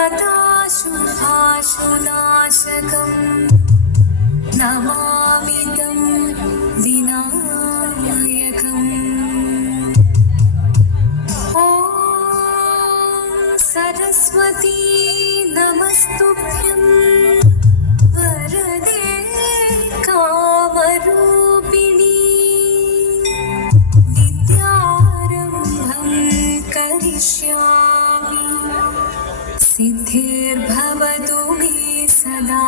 शुभाशुनाशकम् नमामिदम् सिद्धिर्भवतु मे सदा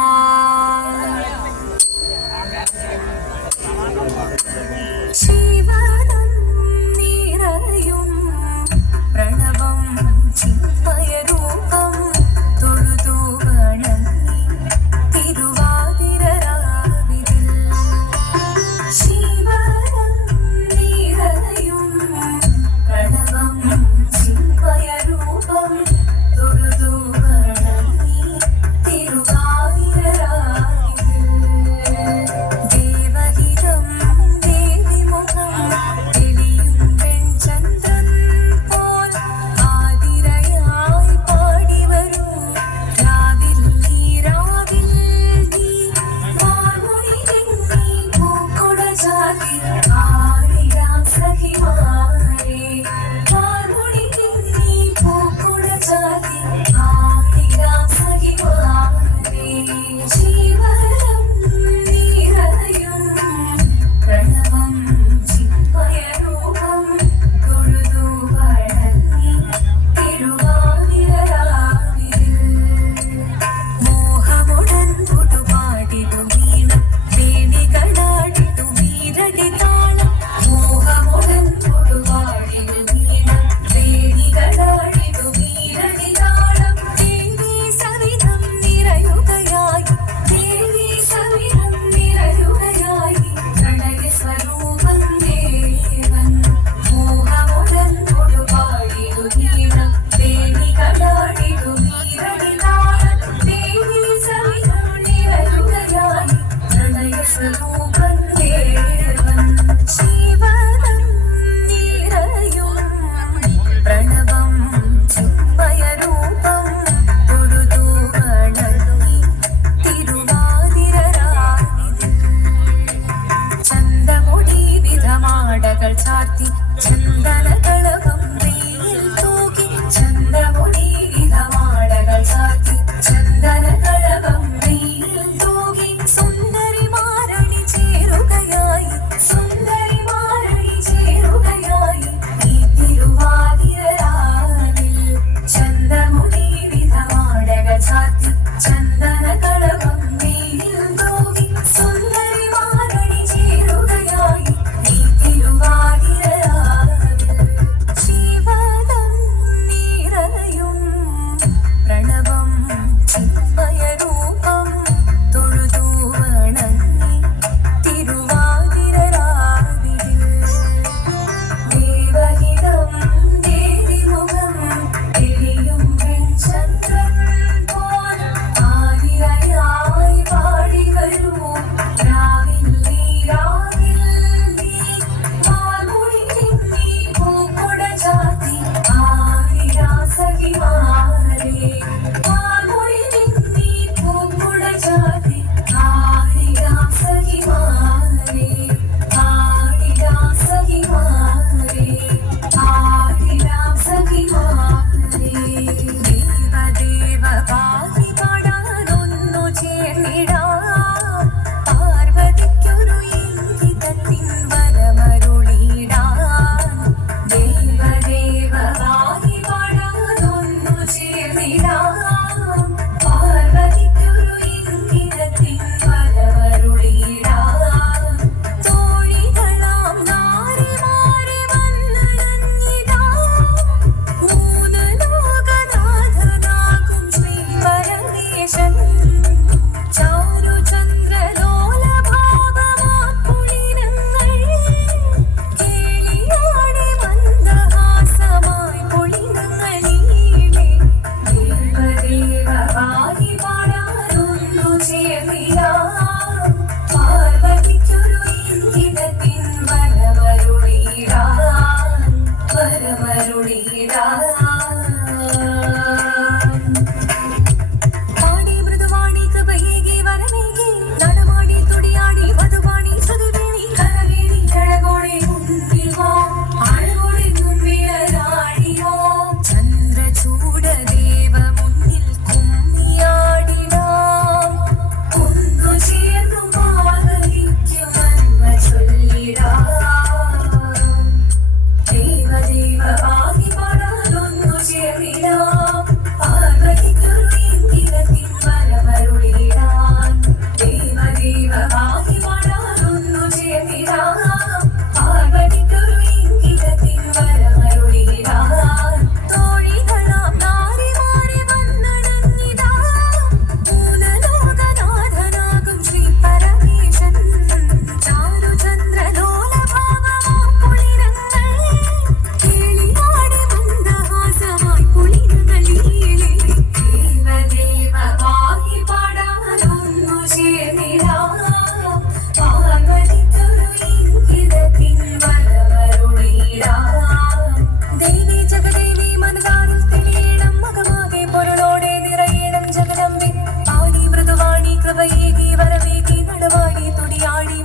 ഗൂഢദേവ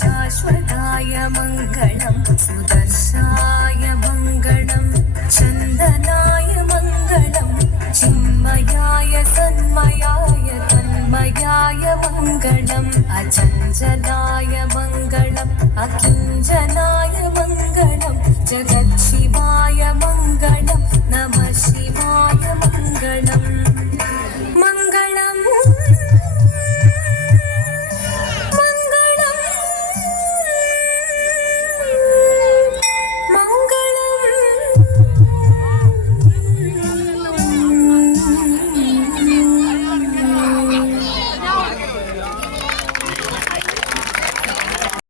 शाश्वताय मङ्गलम् सुदर्शाय मङ्गडं चन्दनाय मङ्गलम् चिन्मयाय तन्मयाय तन्मयाय मङ्गलम् अचंजनाय मङ्गलम् अकिञ्जनाय मङ्गलम् जगत्